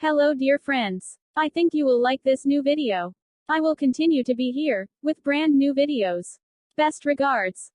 Hello dear friends. I think you will like this new video. I will continue to be here, with brand new videos. Best regards.